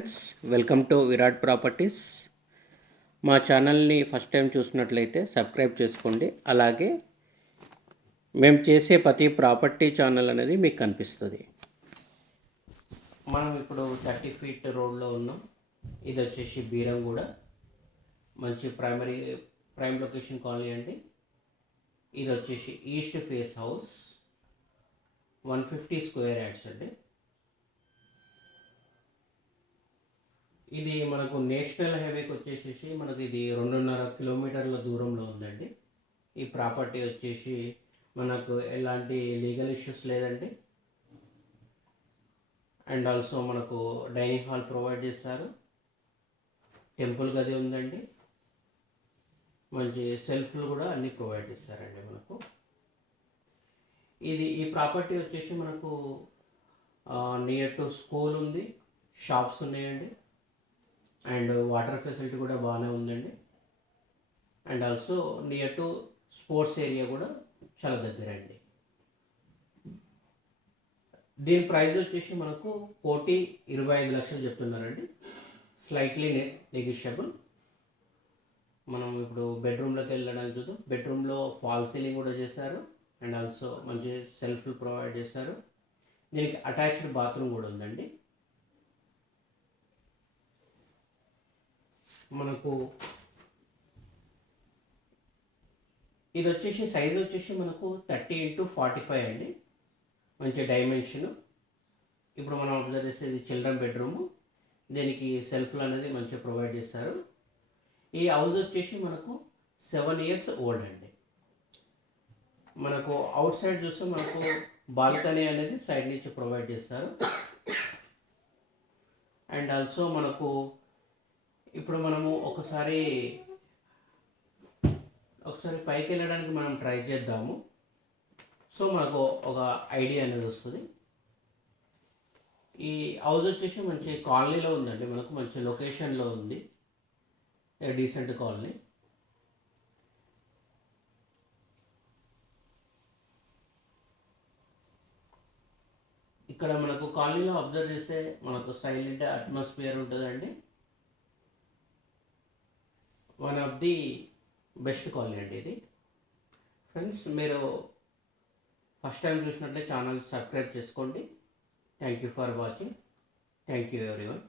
Welcome to Virat properties. మా ఛానల్ని first time చూసినట్లయితే సబ్స్క్రైబ్ చేసుకోండి. అలాగే మేము చేసే ప్రతి ప్రాపర్టీ ఛానల్ అనేది మీకు కనిపిస్తుంది. మనం ఇప్పుడు 30 ఫీట్ రోడ్లో ఉన్నాం. ఇది వచ్చేసి బీరంగూడ, మంచి ప్రైమ్ లొకేషన్ కాలనీ అండి. ఇది వచ్చేసి east face house, 150 square yards అండి. ఇది మనకు నేషనల్ హైవేకి వచ్చేసేసి మనకు ఇది 2.5 కిలోమీటర్ల దూరంలో ఉందండి. ఈ ప్రాపర్టీ వచ్చేసి మనకు ఎలాంటి లీగల్ ఇష్యూస్ లేదండి. అండ్ ఆల్సో మనకు డైనింగ్ హాల్ ప్రొవైడ్ చేస్తారు, టెంపుల్ గది ఉందండి, మంచి సెల్ఫ్లు కూడా అన్నీ ప్రొవైడ్ చేస్తారండి మనకు. ఈ ప్రాపర్టీ వచ్చేసి మనకు నియర్ టు స్కూల్ ఉంది, షాప్స్ ఉన్నాయండి, అండ్ వాటర్ ఫెసిలిటీ కూడా బాగానే ఉందండి. And also near to sports area కూడా చాలా దగ్గర అండి. దీని ప్రైస్ వచ్చేసి మనకు 1,25,00,000 చెప్తున్నారండి. Slightly negotiable. మనం ఇప్పుడు బెడ్రూమ్లోకి వెళ్ళడానికి చూద్దాం. బెడ్రూమ్లో ఫాల్ సీలింగ్ కూడా చేశారు, అండ్ ఆల్సో మంచి సెల్ఫ్లు ప్రొవైడ్ చేశారు. దీనికి అటాచ్డ్ బాత్రూమ్ కూడా ఉందండి. మనకు ఇది వచ్చేసి సైజ్ వచ్చేసి మనకు 30x45 అండి, మంచి డైమెన్షన్. ఇప్పుడు మనం అబ్జర్వ్ చేస్తే ఇది చిల్డ్రన్ బెడ్రూము. దీనికి సెల్ఫ్లు అనేది మంచిగా ప్రొవైడ్ చేస్తారు. ఈ హౌస్ వచ్చేసి మనకు 7 years ఓల్డ్ అండి. మనకు అవుట్ సైడ్ చూస్తే మనకు బాల్కనీ అనేది సైడ్ నుంచి ప్రొవైడ్ చేస్తారు. అండ్ ఆల్సో మనకు ఇప్పుడు మనము ఒకసారి పైకి వెళ్ళడానికి మనం ట్రై చేద్దాము. సో మనకు ఒక ఐడియా అనేది వస్తుంది. ఈ హౌస్ వచ్చేసి మంచి కాలనీలో ఉందండి, మనకు మంచి లొకేషన్లో ఉంది, డీసెంట్ కాలనీ. ఇక్కడ మనకు కాలనీలో అబ్జర్వ్ చేస్తే మనకు సైలెంట్ అట్మాస్ఫియర్ ఉంటుందండి. One of the best colony అండి ఇది. ఫ్రెండ్స్, మీరు ఫస్ట్ టైం చూసినట్లే ఛానల్ సబ్స్క్రైబ్ చేసుకోండి. Thank you for watching. Thank you everyone.